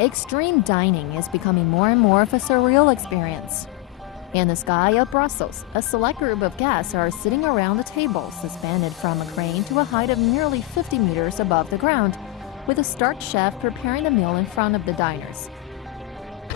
Extreme dining is becoming more and more of a surreal experience. In the sky of Brussels, a select group of guests are sitting around a table suspended from a crane to a height of nearly 50 meters above the ground, with a starch chef preparing the meal in front of the diners.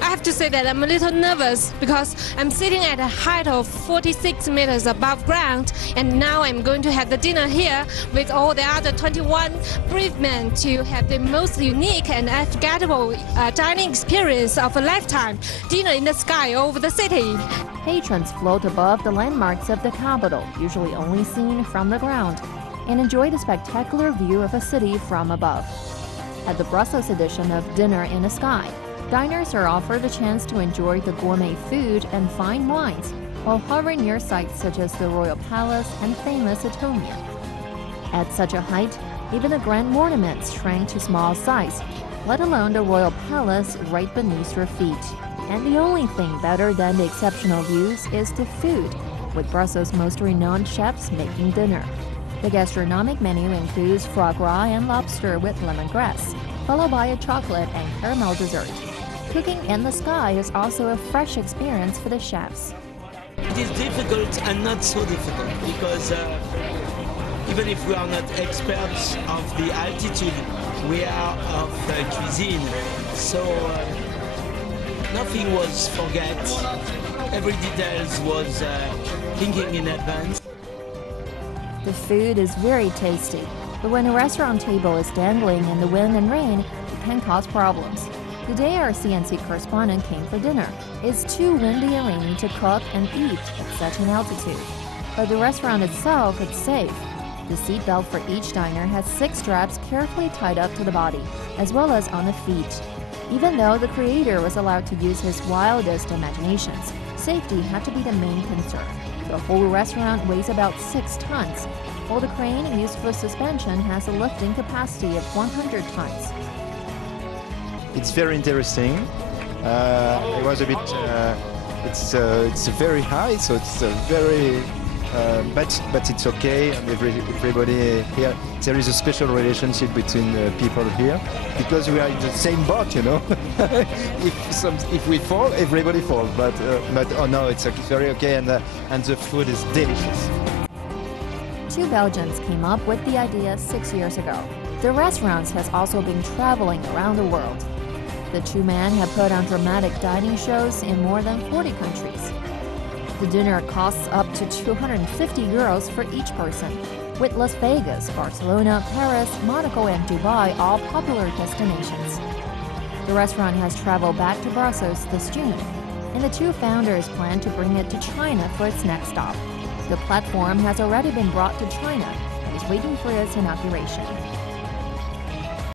I have to say that I'm a little nervous because I'm sitting at a height of 46 meters above ground, and now I'm going to have the dinner here with all the other 21 brave men to have the most unique and unforgettable dining experience of a lifetime. Dinner in the sky over the city. Patrons float above the landmarks of the capital, usually only seen from the ground, and enjoy the spectacular view of a city from above. At the Brussels edition of Dinner in the Sky, diners are offered a chance to enjoy the gourmet food and fine wines while hovering near sites such as the Royal Palace and famous Atomium. At such a height, even the grand monuments shrank to small size, let alone the Royal Palace right beneath your feet. And the only thing better than the exceptional views is the food, with Brussels' most renowned chefs making dinner. The gastronomic menu includes foie gras and lobster with lemongrass, followed by a chocolate and caramel dessert. Cooking in the sky is also a fresh experience for the chefs. It is difficult and not so difficult because even if we are not experts of the altitude, we are of cuisine. So nothing was forget. Every detail was thinking in advance. The food is very tasty, but when a restaurant table is dangling in the wind and rain, it can cause problems. The day our CNC correspondent came for dinner, it's too windy and rainy to cook and eat at such an altitude. But the restaurant itself is safe. The seat belt for each diner has 6 straps carefully tied up to the body, as well as on the feet. Even though the creator was allowed to use his wildest imaginations, safety had to be the main concern. The whole restaurant weighs about 6 tons, while the crane used for suspension has a lifting capacity of 100 tons. It's very interesting. It was a bit. It's very high, so it's very. But it's okay, and everybody here. There is a special relationship between people here because we are in the same boat, you know. If we fall, everybody falls. But oh no, it's very okay, and the food is delicious. 2 Belgians came up with the idea 6 years ago. The restaurant has also been traveling around the world. The 2 men have put on dramatic dining shows in more than 40 countries. The dinner costs up to 250 euros for each person, with Las Vegas, Barcelona, Paris, Monaco, and Dubai all popular destinations. The restaurant has traveled back to Brussels this June, and the 2 founders plan to bring it to China for its next stop. The platform has already been brought to China and is waiting for its inauguration.